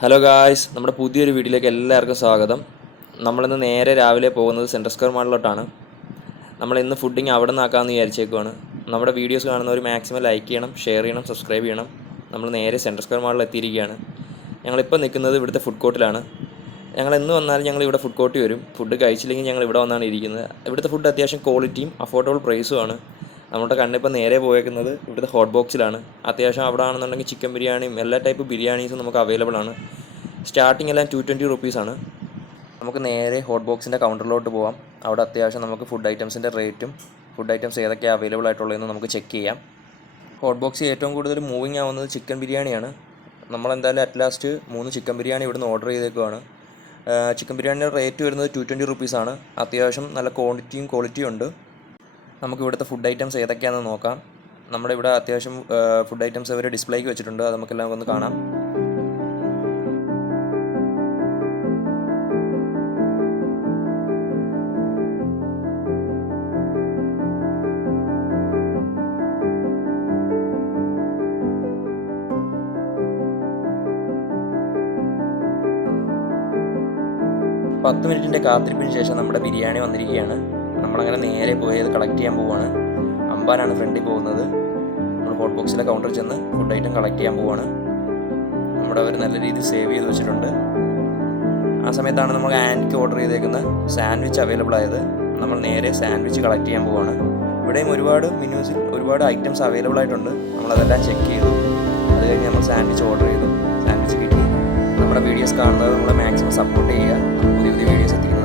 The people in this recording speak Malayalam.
ഹലോ ഗായ്സ്, നമ്മുടെ പുതിയൊരു വീഡിയോയിലേക്ക് എല്ലാവർക്കും സ്വാഗതം. നമ്മളിന്ന് നേരെ രാവിലെ പോകുന്നത് സെൻട്രൽ സ്ക്വയർ മാളിലോട്ടാണ്. നമ്മളിന്ന് ഫുഡിങ് അവിടെ നിന്നാക്കാമെന്ന് വിചാരിച്ചേക്കുവാണ്. നമ്മുടെ വീഡിയോസ് കാണുന്നവർ മാക്സിമം ലൈക്ക് ചെയ്യണം, ഷെയർ ചെയ്യണം, സബ്സ്ക്രൈബ് ചെയ്യണം. നമ്മൾ നേരെ സെൻട്രൽ സ്ക്വയർ മാളിൽ എത്തിയിരിക്കുകയാണ്. ഞങ്ങളിപ്പോൾ നിൽക്കുന്നത് ഇവിടുത്തെ ഫുഡ് കോർട്ടിലാണ്. ഞങ്ങൾ എന്ന് വന്നാലും ഞങ്ങൾ ഇവിടെ ഫുഡ് കോർട്ടിൽ വരും. ഫുഡ് കഴിച്ചില്ലെങ്കിൽ ഞങ്ങൾ ഇവിടെ വന്നാണ് ഇരിക്കുന്നത്. ഇവിടുത്തെ ഫുഡ് അത്യാവശ്യം ക്വാളിറ്റിയും അഫോർഡബിൾ പ്രൈസുമാണ്. നമ്മുടെ കണ്ണിപ്പോൾ നേരെ പോയേക്കുന്നത് ഇവിടുത്തെ ഹോട്ട് ബോക്സിലാണ്. അത്യാവശ്യം അവിടെ ആണെന്നുണ്ടെങ്കിൽ ചിക്കൻ ബിരിയാണിയും എല്ലാ ടൈപ്പ് ബിരിയാണീസും നമുക്ക് അവൈലബിൾ ആണ്. സ്റ്റാർട്ടിംഗ് എല്ലാം 220 റുപ്പീസാണ്. നമുക്ക് നേരെ ഹോട്ട് ബോക്സിൻ്റെ കൗണ്ടറിലോട്ട് പോകാം. അവിടെ അത്യാവശ്യം നമുക്ക് ഫുഡ് ഐറ്റംസിൻ്റെ റേറ്റും ഫുഡ് ഐറ്റംസ് ഏതൊക്കെയാണ് അവൈലബിൾ ആയിട്ടുള്ളതെന്ന് നമുക്ക് ചെക്ക് ചെയ്യാം. ഹോട്ട് ബോക്സ് ഏറ്റവും കൂടുതൽ മൂവിങ് ആവുന്നത് ചിക്കൻ ബിരിയാണിയാണ്. നമ്മളെന്തായാലും അറ്റ് ലാസ്റ്റ് 3 ചിക്കൻ ബിരിയാണി ഇവിടുന്ന് ഓർഡർ ചെയ്തേക്കുവാണ്. ചിക്കൻ ബിരിയാണിയുടെ റേറ്റ് വരുന്നത് 220 റുപ്പീസാണ്. അത്യാവശ്യം നല്ല ക്വാളിറ്റിയും ഉണ്ട്. നമുക്ക് ഇവിടുത്തെ ഫുഡ് ഐറ്റംസ് ഏതൊക്കെയാണെന്ന് നോക്കാം. നമ്മുടെ ഇവിടെ അത്യാവശ്യം ഫുഡ് ഐറ്റംസ് അവർ ഡിസ്പ്ലേക്ക് വെച്ചിട്ടുണ്ട്. അത് നമുക്കെല്ലാം ഒന്ന് കാണാം. പത്ത് മിനിറ്റിൻ്റെ കാത്തിരിപ്പിന് ശേഷം നമ്മുടെ ബിരിയാണി വന്നിരിക്കുകയാണ്. നമ്മളങ്ങനെ നേരെ പോയി അത് കളക്ട് ചെയ്യാൻ പോവുകയാണ്. അമ്പാനാണ് ഫ്രണ്ടിൽ പോകുന്നത്. നമ്മൾ ഹോട്ട് ബോക്സിലെ കൗണ്ടറിൽ ചെന്ന് ഫുഡ് ഐറ്റം കളക്ട് ചെയ്യാൻ പോവുകയാണ്. നമ്മുടെ അവർ നല്ല രീതിയിൽ സേവ് ചെയ്ത് വെച്ചിട്ടുണ്ട്. ആ സമയത്താണ് നമ്മൾ ആൻറ്റിക്ക് ഓർഡർ ചെയ്തേക്കുന്ന സാൻഡ്വിച്ച് അവൈലബിൾ ആയത്. നമ്മൾ നേരെ സാൻഡ്വിച്ച് കളക്ട് ചെയ്യാൻ പോവുകയാണ്. ഇവിടെയും ഒരുപാട് മെനൂസിൽ ഒരുപാട് ഐറ്റംസ് അവൈലബിൾ ആയിട്ടുണ്ട്. നമ്മളതെല്ലാം ചെക്ക് ചെയ്തു. അത് കഴിഞ്ഞ് നമ്മൾ സാൻഡ്വിച്ച് ഓർഡർ ചെയ്തു. സാൻഡ്വിച്ച് കിട്ടി. നമ്മുടെ വീഡിയോസ് കാണുന്നത് നമ്മൾ മാക്സിമം സപ്പോർട്ട് ചെയ്യുക. പുതിയ വീഡിയോസ് എത്തിക്കും.